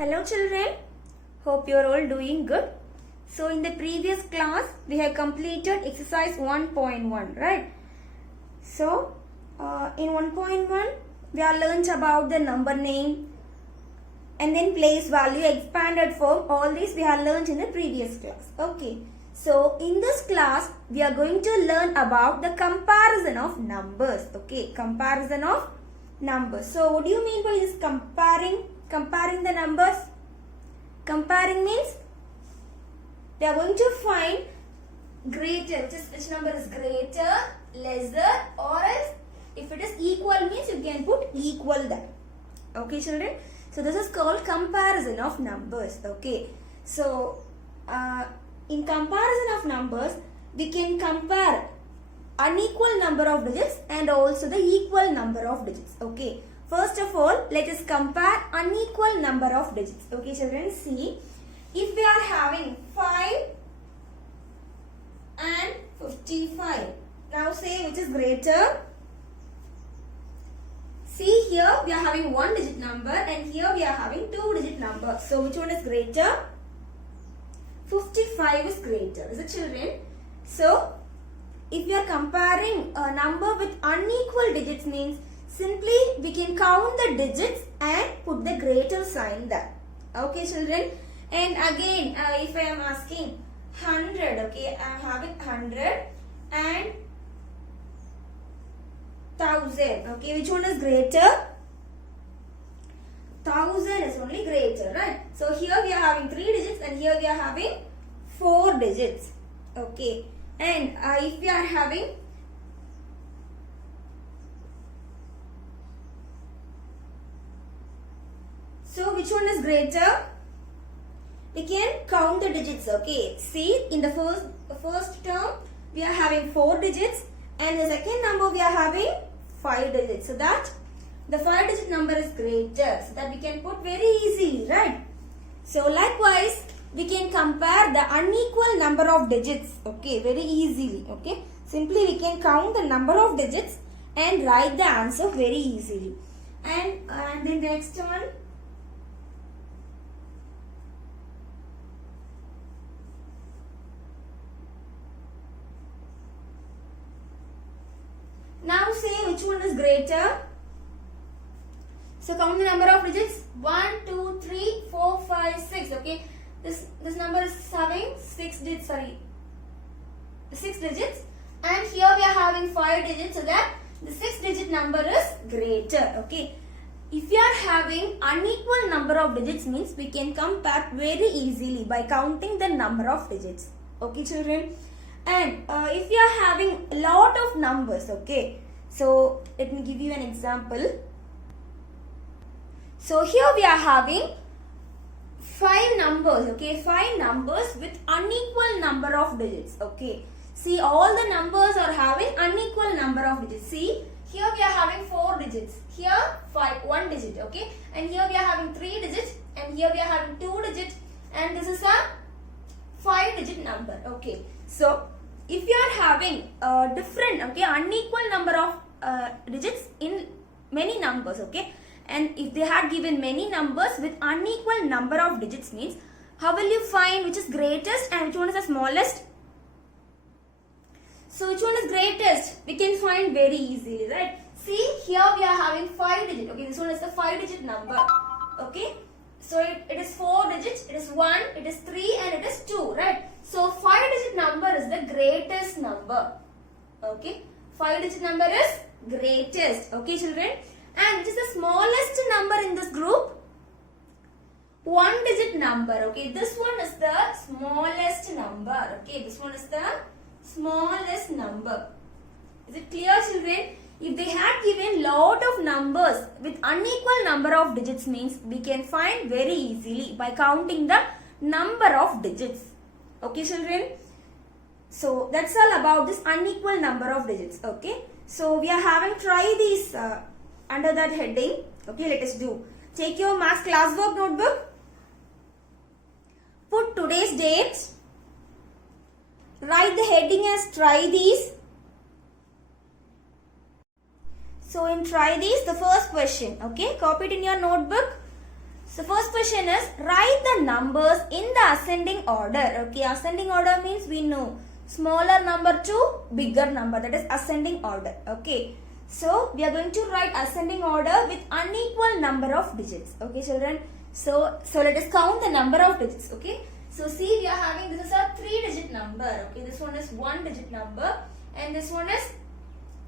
Hello children, hope you are all doing good. So in the previous class we have completed exercise 1.1, right? So in 1.1 we have learned about the number name and then place value, expanded form. All these we have learned in the previous class. Okay. So in this class we are going to learn about the comparison of numbers. Okay, comparison of numbers. So what do you mean by this comparing the numbers? Comparing means we are going to find greater, which number is greater, lesser, or else if it is equal means you can put equal there. Okay children, so this is called comparison of numbers. Okay, so in comparison of numbers we can compare unequal number of digits and also the equal number of digits. Okay, first of all let us compare unequal number of digits. Okay children, see, if we are having 5 and 55, now say which is greater. See, here we are having 1 digit number and here we are having 2 digit number. So which one is greater? 55 is greater. Is it children? So if you are comparing a number with unequal digits means simply we can count the digits and put the greater sign there. Okay children. And again if I am asking 100, okay, I am having 100 and 1000. Okay, which one is greater? 1000 is only greater, right? So here we are having 3 digits and here we are having 4 digits. Okay, and if we are having so which one is greater? We can count the digits. Okay, see, in the first term we are having 4 digits and the second number we are having 5 digits, so that the 5 digit number is greater, so that we can put very easily, right? So likewise we can compare the unequal number of digits, okay, very easily. Okay, simply we can count the number of digits and write the answer very easily. And then the next one, now say which one is greater. So count the number of digits. 1, 2, 3, 4, 5, 6. Okay, this number is having 6 digits. 6 digits, and here we are having 5 digits, so that the 6 digit number is greater. Okay, if we are having unequal number of digits means we can compare very easily by counting the number of digits. Okay children. And if you are having a lot of numbers, okay, so let me give you an example. So here we are having 5 numbers, okay, 5 numbers with unequal number of digits. Okay, see, all the numbers are having unequal number of digits. See, here we are having 4 digits, here 1 digit, okay, and here we are having 3 digits, and here we are having 2 digits, and this is a 5 digit number. Okay, so if you are having different, okay, unequal number of digits in many numbers, okay, and if they had given many numbers with unequal number of digits means how will you find which is greatest and which one is the smallest? So which one is greatest? We can find very easily, right? See, here we are having 5 digits. Okay, this one is the 5 digit number. Okay, so it is 4 digits, it is 1, it is 3 and it is 2, right? So 5 digit number is the greatest number. Okay, 5 digit number is greatest. Okay children, and which is the smallest number in this group? 1 digit number. Okay, this one is the smallest number. Okay, this one is the smallest number. Is it clear children? If they had given lot of numbers with unequal number of digits means we can find very easily by counting the number of digits. Okay children, so that's all about this unequal number of digits. Okay, so we are having try these under that heading. Okay, let us do. Take your maths classwork notebook, put today's date, write the heading as try these. So in try these, the first question, okay, copy it in your notebook. So first question is write the numbers in the ascending order. Okay, ascending order means we know smaller number to bigger number, that is ascending order. Okay, so we are going to write ascending order with unequal number of digits. Okay children, so let us count the number of digits. Okay, so see, we are having, this is a 3-digit number. Okay, this one is 1-digit number and this one is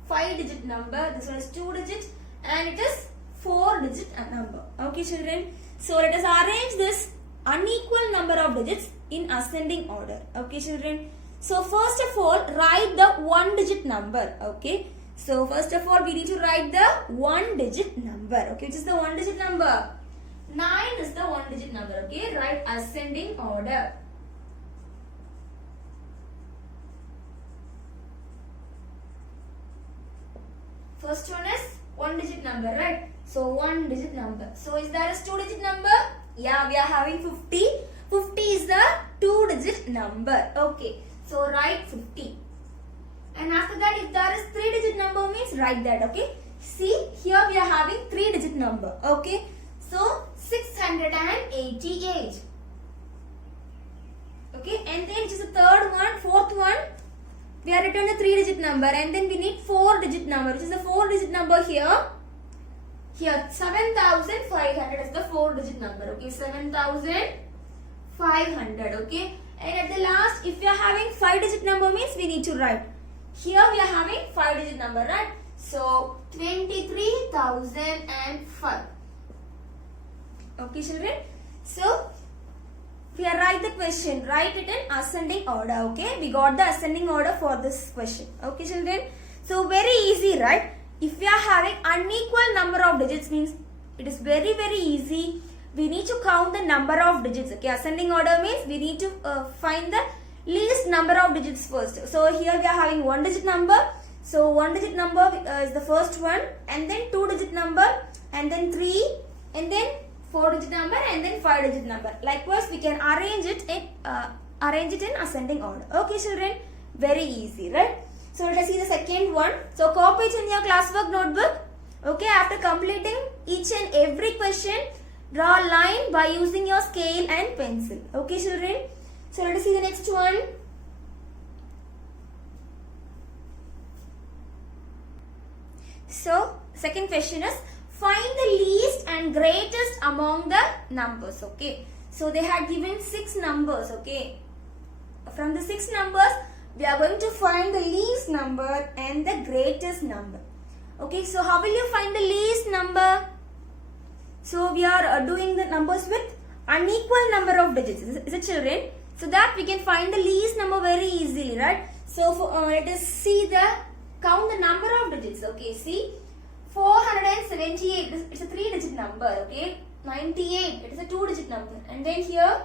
5-digit number, this one is 2-digit and it is 4-digit number. Okay children, so let us arrange this unequal number of digits in ascending order. Okay children, so first of all write the 1-digit number. Okay, so first of all we need to write the 1-digit number. Okay, which is the 1-digit number? 9 is the 1-digit number. Okay, write ascending order. First one is 1-digit number, right? So 1-digit number. So is there a 2-digit number? Yeah, we are having 50. 50 is the 2-digit number. Okay, so write 50. And after that, if there is 3-digit number means write that. Okay, see, here we are having 3-digit number. Okay, so 688. Okay, and then which is the third one, fourth one, we are written a 3-digit number and then we need 4-digit number, which is the 4-digit number here. Here 7500 is the 4-digit number. Okay, 7500. Okay, and at the last, if we are having 5-digit number means we need to write. Here we are having 5-digit number, right? So 23,005. Okay children, so we are write the question, write it in ascending order. Okay, we got the ascending order for this question. Okay children, so very easy, right? If we are having unequal number of digits means it is very easy. We need to count the number of digits. Okay, ascending order means we need to find the least number of digits first. So here we are having 1-digit number. So 1-digit number is the first one, and then 2-digit number, and then 3, and then 4-digit number, and then 5-digit number. Likewise, we can arrange it in ascending order. Okay, children, very easy, right? So let us see the second one. So copy it in your classwork notebook. Okay, after completing each and every question, draw a line by using your scale and pencil. Okay, children. So let us see the next one. So second question is find the least and greatest among the numbers. Okay, so they had given 6 numbers. Okay, from the 6 numbers we are going to find the least number and the greatest number. Okay, so how will you find the least number? So we are doing the numbers with unequal number of digits. Is it children? So that we can find the least number very easily, right? So for, let us see count the number of digits. Okay, see, 478, it's a 3-digit number. Okay, 98, it is a 2-digit number, and then here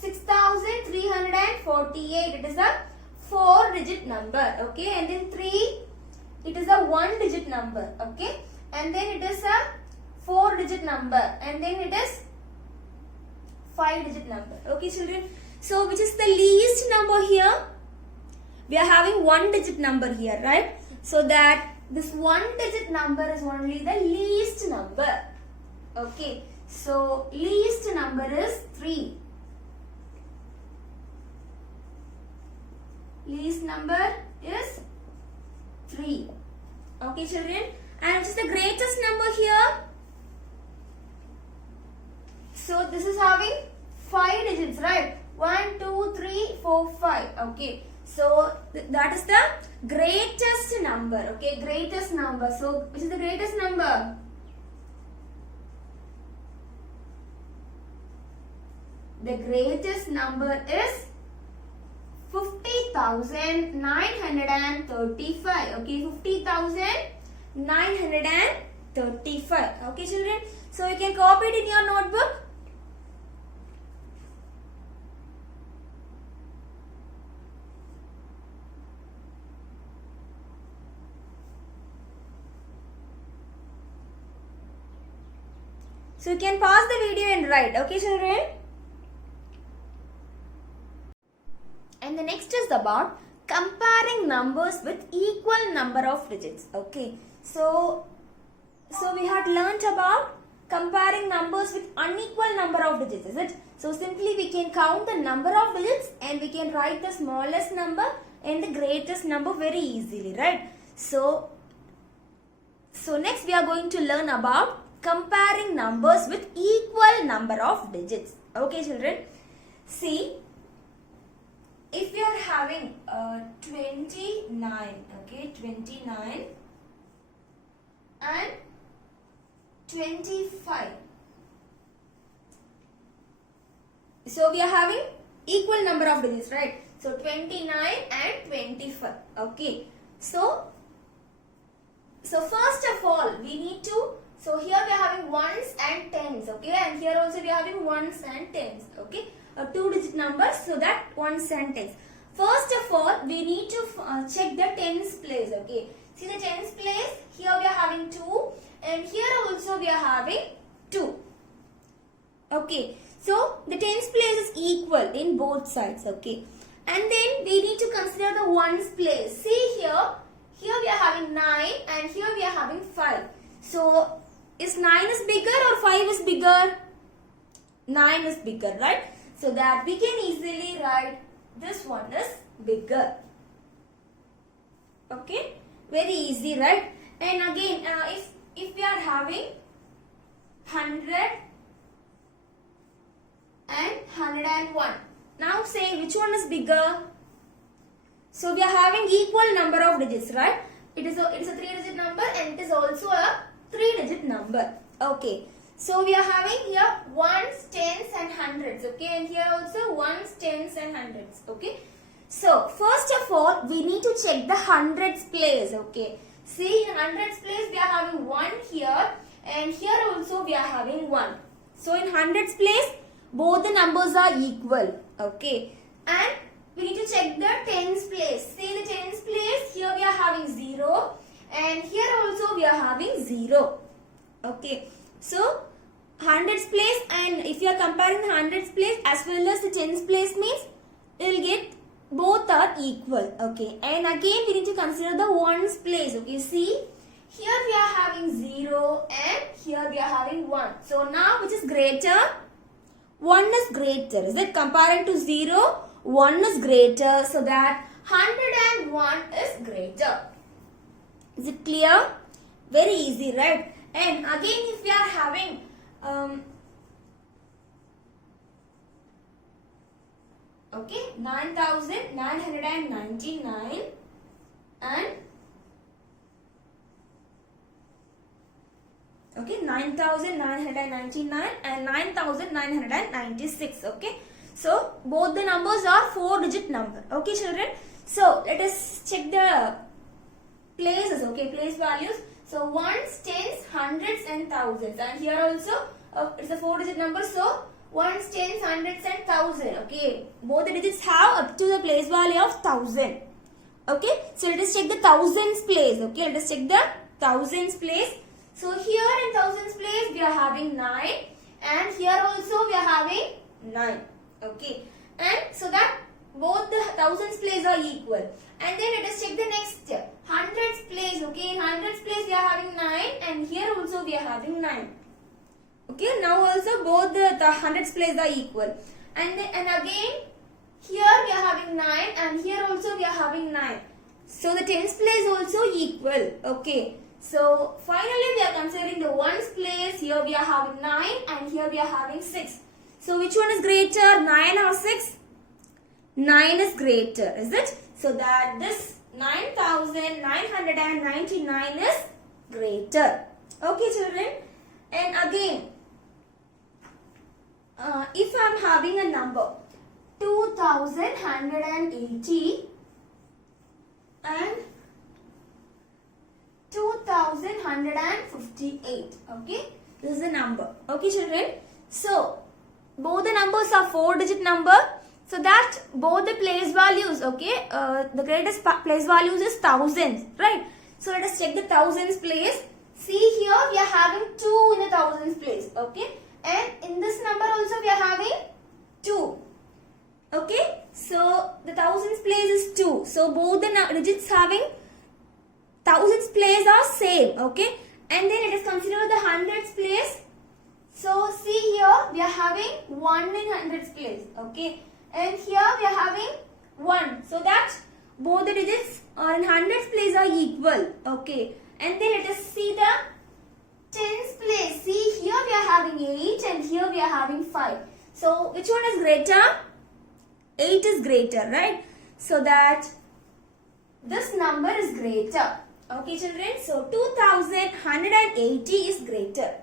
6348, it is a 4-digit number. Okay, and then 3, it is a 1-digit number. Okay, and then it is a 4-digit number, and then it is 5-digit number. Okay, children. So which is the least number here? We are having 1-digit number here, right? So that this 1-digit number is only the least number. Okay, so least number is 3. Least number is 3. Okay, children. And which is the greatest number here? So this is having 5 digits, right? 1, 2, 3, 4, 5. Okay. So that is the greatest number. Okay, greatest number. So which is the greatest number? The greatest number is 50,935. Okay, 50,935. Okay, children. So you can copy it in your notebook. So you can pause the video and write. Okay, children. And the next is about comparing numbers with equal number of digits. Okay, so we had learnt about comparing numbers with unequal number of digits, is it? So simply we can count the number of digits and we can write the smallest number and the greatest number very easily, right? So next we are going to learn about comparing numbers with equal number of digits. Okay children, see, if we are having 29, okay, 29 and 25. So we are having equal number of digits, right? So 29 and 25. Okay. So first of all, we need to, so here we are having ones and tens, okay, and here also we are having ones and tens, okay, a 2-digit number, so that ones and tens. First of all, we need to check the tens place, okay. See the tens place, here we are having 2 and here also we are having 2. Okay, so the tens place is equal in both sides, okay. And then we need to consider the ones place. See here we are having 9 and here we are having 5. So is 9 is bigger or 5 is bigger? 9 is bigger, right? So that we can easily write this one is bigger. Okay, very easy, right? And again, if we are having 100 and 101, now say which one is bigger? So we are having equal number of digits, right? It is a 3-digit number and it is also a 3-digit number. Okay. So we are having here ones, tens and hundreds, okay, and here also ones, tens and hundreds, okay. So first of all, we need to check the hundreds place, okay. See, in hundreds place we are having 1 here and here also we are having 1. So in hundreds place, both the numbers are equal, okay. And we need to check the tens place. See the tens place, here we are having 0 and here also we are having 0, okay. So hundreds place, and if you are comparing the hundreds place as well as the tens place means you will get both are equal, okay. And again we need to consider the ones place, okay. See, here we are having 0 and here we are having 1. So now which is greater? 1 is greater. Is it comparing to 0? 1 is greater, so that 101 is greater. Is it clear? Very easy, right? And again if we are having okay, 9,999 and okay, 9,999 and 9,996, okay. So both the numbers are 4-digit number, okay children. So let us check the places, okay, place values. So ones, tens, hundreds and thousands, and here also it's a 4-digit number, so ones, tens, hundreds and thousand, okay. Both the digits have up to the place value of 1000, okay. So let us check the thousands place, okay. Let us check the thousands place. So here in thousands place we are having 9 and here also we are having 9, okay. And so that both the thousands place are equal. And then let us check the next hundreds place, okay. In hundreds place we are having 9 and here also we are having 9. Okay, now also both the hundreds place are equal. And again here we are having 9 and here also we are having 9. So the tens place also equal, okay. So finally we are considering the ones place. Here we are having 9 and here we are having 6. So which one is greater, 9 or 6? 9 is greater, is it? So that this 9,999 is greater. Okay children. And again, if I am having a number 2,180 and 2,158, okay, this is the number, okay children. So both the numbers are 4-digit number, so that both the place values, okay, the greatest place values is thousands, right? So let us check the thousands place. See here we are having 2 in the thousands place, okay, and in this number also we are having 2, okay. So the thousands place is 2, so both the digits having thousands place are same, okay. And then let us consider the hundreds place. So see here we are having 1 in hundreds place, okay, and here we are having 1. So that both the digits in hundreds place are equal, okay. And then let us see the tens place. See here we are having 8 and here we are having 5. So which one is greater? 8 is greater, right? So that this number is greater. Okay children, so 2180 is greater.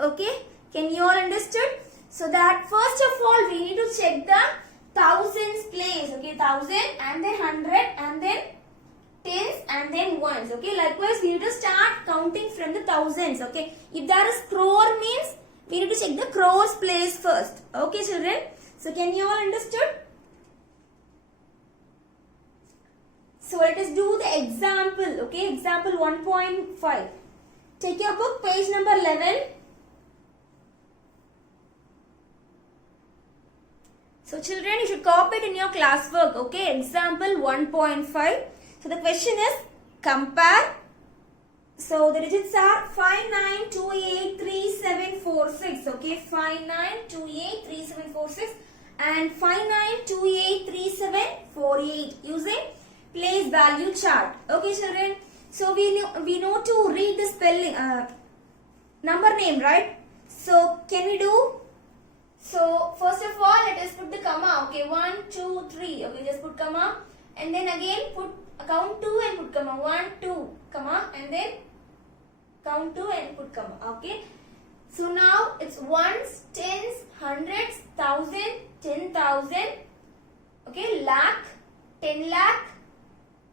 Okay, can you all understood? So that first of all we need to check the thousands place. Okay, thousand and then hundred and then tens and then ones. Okay, likewise we need to start counting from the thousands. Okay, if there is crore means we need to check the crores place first. Okay children, so can you all understood? So let us do the example. Okay, example 1.5. Take your book, page number 11. So children, you should copy it in your classwork. Okay, example 1.5. So the question is compare. So the digits are 59283746. Okay, 59283746 and 59283748 using place value chart. Okay children, so we know to read the spelling number name, right? So can we do? So first of all let us put the comma. Okay, 1 2 3. Okay, just put comma and then again put count 2 and put comma. 1 2 comma and then count 2 and put comma. Okay, so now it's ones, tens, hundreds, thousand, 10,000. Okay, lakh, 10 lakh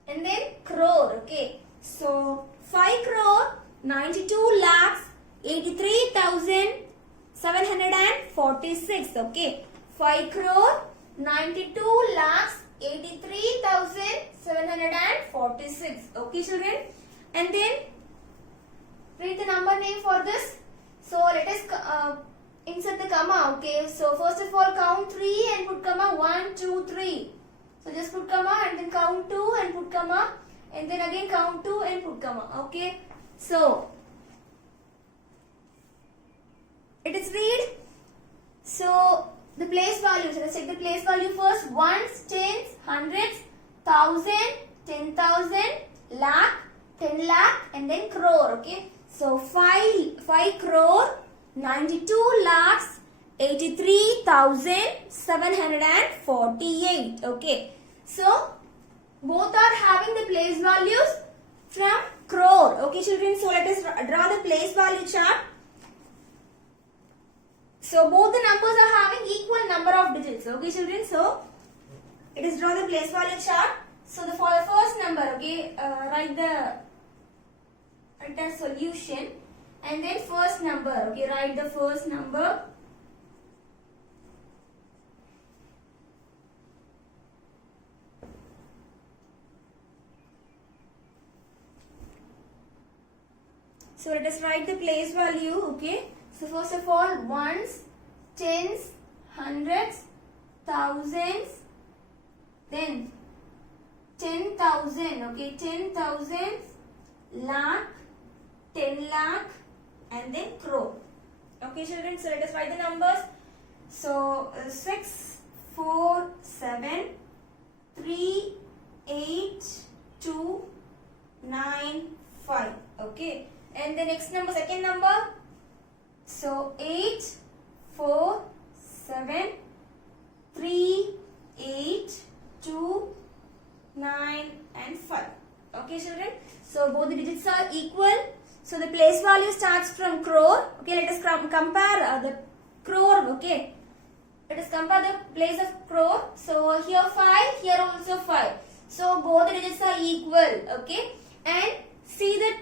and then crore. Okay, so 5 crore 92 lakhs 83,746. Okay, 5 crore 92 lakhs 83,746. Okay children, and then read the number name for this. So let us insert the comma. Okay, so first of all count 3 and put comma. 1 2 3. So just put comma and then count 2 and put comma and then again count 2 and put comma. Okay, so it is read. So the place values, let's check the place value first. Ones, tens, hundreds, thousand, 10,000, lakh, 10 lakh and then crore. Okay, so 5 crore 92 lakhs 83,748. Okay, so both are having the place values from crore. Okay children, so let us draw the place value chart. So both the numbers are having equal number of digits. Okay children, so it is draw the place value chart. So for the first number, okay, write the solution and then first number. Okay, write the first number. So let us write the place value. Okay, so first of all ones, tens, hundreds, thousands, then 10,000. Okay, 10,000, lakh, 10 lakh and then crore. Okay children, so let us write the numbers. So 6 4 7 3 8 2 9 5. Okay, and the next number, second number. So 8 4 7 3 8 2 9 and 5. Okay children, so both the digits are equal. So the place value starts from crore. Okay, let us compare the crore. Okay, let us compare the place of crore. So here 5, here also 5. So both the digits are equal. Okay, and see that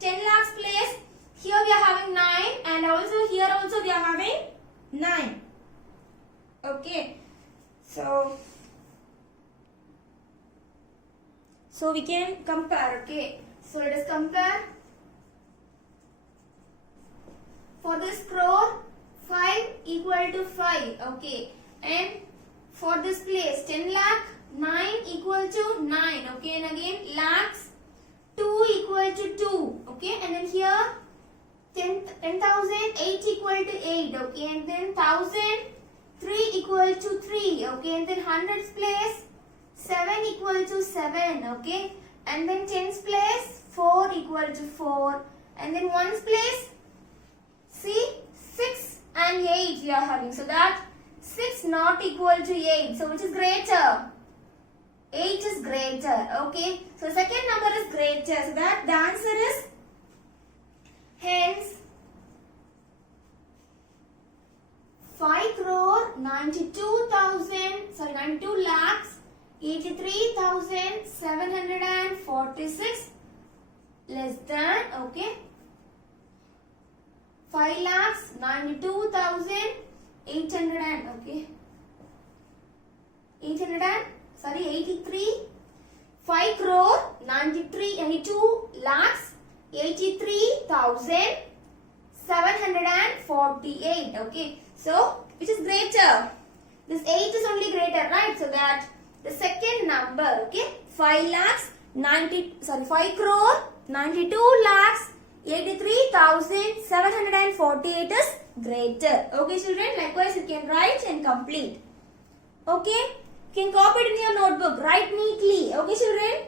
10 lakhs place, here we are having 9 and also here also we are having 9. Okay, so we can compare. Okay, so let us compare. For this crore, 5 equal to 5. Okay, and for this place 10 lakh, 9 equal to 9. Okay, and again lakhs, 2 equal to 2. Okay, and then here 10,000, 8 equal to 8, okay, and then 1,000, 3 equal to 3, okay, and then hundreds place, 7 equal to 7, okay, and then tens place, 4 equal to 4, and then ones place, see, 6 and 8 we are having, so that 6 not equal to 8, so which is greater? 8 is greater, okay, so second number is greater, so that the answer is hence 92 lakhs 83,746 less than, okay, 5 lakhs 92,800 okay, 83 5 crore 92 lakhs 83,748, okay, so which is greater? This 8 is only greater, right? So that the second number, okay, 5 crore 92 lakhs 83,748 is greater, okay children. Likewise you can write and complete, okay, you can copy it in your notebook, write neatly, okay children.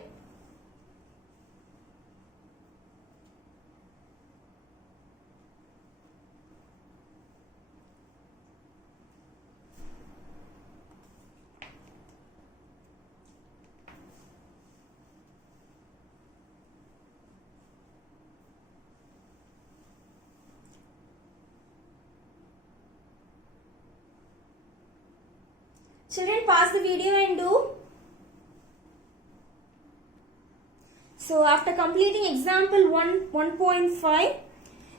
Children, pause the video and do. So after completing example 1.5,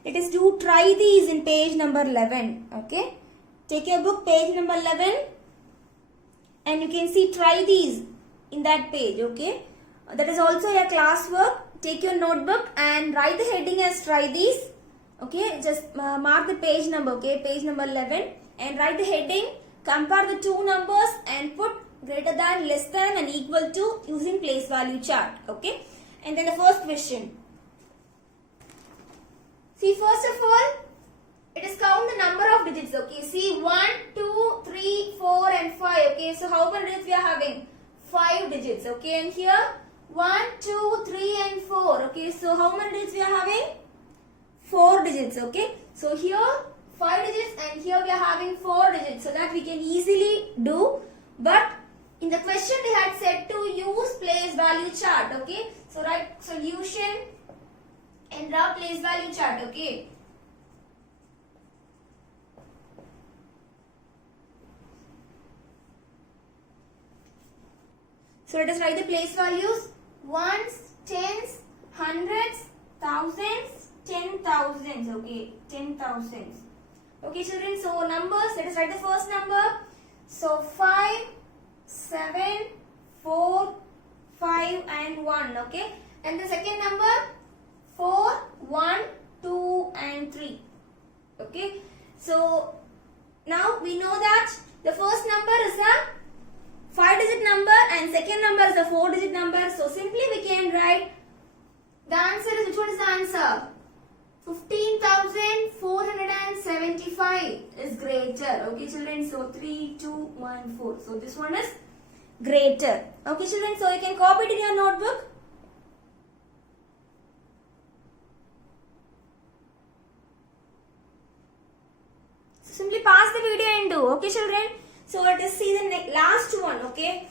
let us do try these in page number 11. Okay, take your book, page number 11, and you can see try these in that page. Okay, that is also your classwork. Take your notebook and write the heading as try these. Okay, just mark the page number. Okay, page number 11, and write the heading. Compare the two numbers and put greater than, less than and equal to using place value chart. Okay. And then the first question. See, first of all, it is count the number of digits. Okay. See, 1, 2, 3, 4 and 5. Okay. So how many digits we are having? 5 digits. Okay. And here 1, 2, 3 and 4. Okay. So how many digits we are having? 4 digits. Okay. So here 5 digits and here we are having 4 digits, so that we can easily do. But in the question they had said to use place value chart. Okay, so write solution and draw place value chart. Okay, so let us write the place values: ones, tens, hundreds, thousands, 10,000s. Okay, 10,000s. Okay children, so numbers, let us write the first number. So 5, 7, 4, 5 and 1, okay. And the second number 4, 1, 2 and 3, okay. So now we know that the first number is a 5-digit number and second number is a 4-digit number. So simply we can write the answer is, which one is the answer? 15,475 is greater. Okay children, so 3, 2, 1, 4. So this one is greater. Okay children, so you can copy it in your notebook. So simply pause the video and do. Okay children, so let us see the last one. Okay,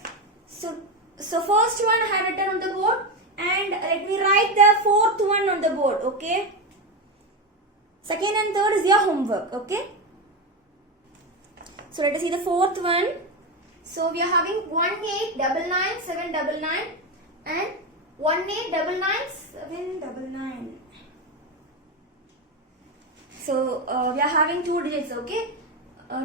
so first one I had written on the board, and let me write the fourth one on the board. Okay, second and third is your homework. Okay, so let us see the fourth one. So we are having 1899,799 and 1899,799. So we are having two digits. Okay,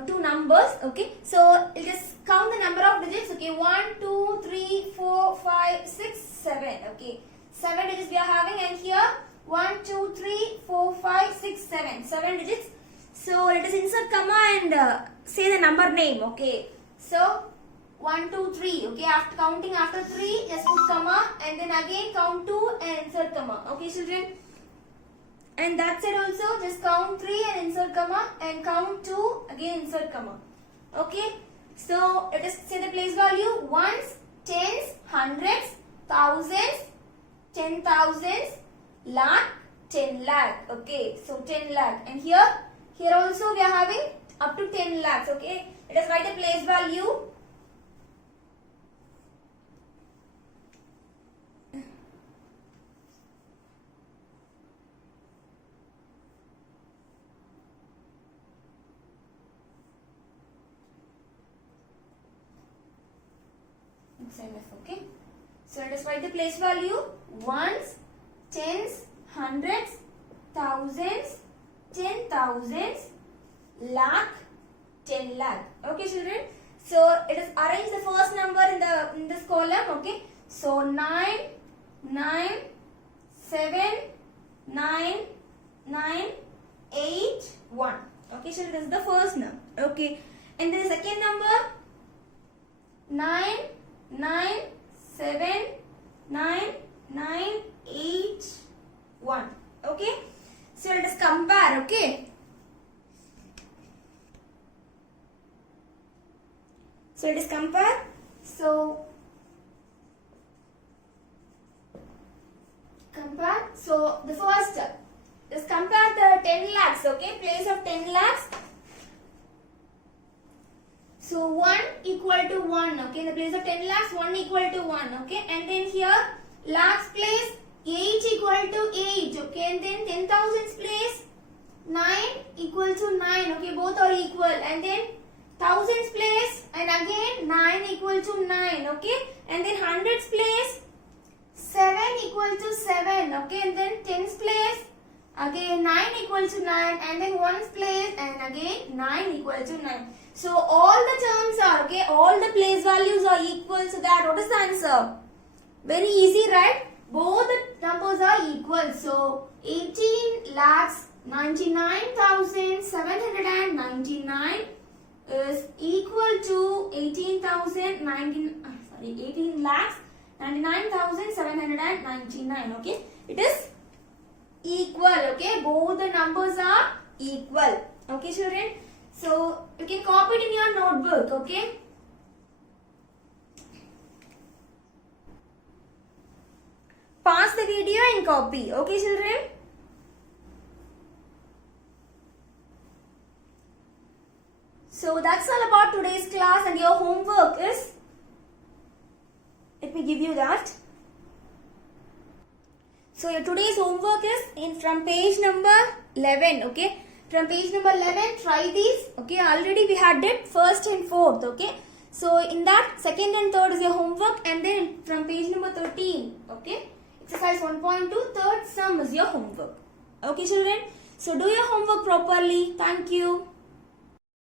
two numbers. Okay, so we'll just count the number of digits. Okay, 1, 2, 3, 4, 5, 6, 7. Okay, 7 digits we are having, and here 1, 2, 3, 4, 5, 6, 7. 7 digits. So let us insert comma and say the number name. Okay, so 1, 2, 3. Okay, after counting after 3, just put comma and then again count 2 and insert comma. Okay, children. And that side also just count 3 and insert comma, and count 2 again insert comma. Okay. So let us say the place value: ones, tens, hundreds, thousands, 10,000s, lakh, 10 lakh. Okay. So 10 lakh. And here also we are having up to 10 lakhs. Okay. Let us write the place value. Okay. So let us write the place value: ones, tens, hundreds, thousands, 10,000s, lakh, 10 lakh. Okay, children. So let us arrange the first number in this column. Okay. So 9, 9, 7, 9, 9, 8, 1. Okay, children. This is the first number. Okay. And then the second number: 9, 9, 7, 9, 9, 8, 1. Okay. So let us compare. Okay. So let us compare. So compare. So the first, let's compare the 10 lakhs. Okay. Place of 10 lakhs. So 1 equal to 1. Okay. In the place of 10 lakhs, 1 equal to 1. Okay. And then here lakhs place 8 equal to 8. Okay. And then 10,000s place 9 equal to 9. Okay. Both are equal. And then thousands place and again 9 equal to 9. Okay. And then hundreds place 7 equal to 7. Okay. And then tens place again 9 equal to 9. And then ones place and again 9 equal to 9. So all the terms are, okay, all the place values are equal. So that what is the answer? Very easy, right? Both the numbers are equal. So 18 lakhs 99,799 is equal to 18 lakhs 99,799. Okay, it is equal. Okay, both the numbers are equal. Okay, children. So you can copy it in your notebook. Okay. Pause the video and copy. Okay, children. So that's all about today's class, and your homework is, let me give you that. So your today's homework is from page number 11. Okay, from page number 11, try these. Okay, already we had it first and fourth. Okay, so in that second and third is your homework, and then from page number 13. Okay, exercise 1.2, third sum is your homework. Okay, children. So do your homework properly. Thank you.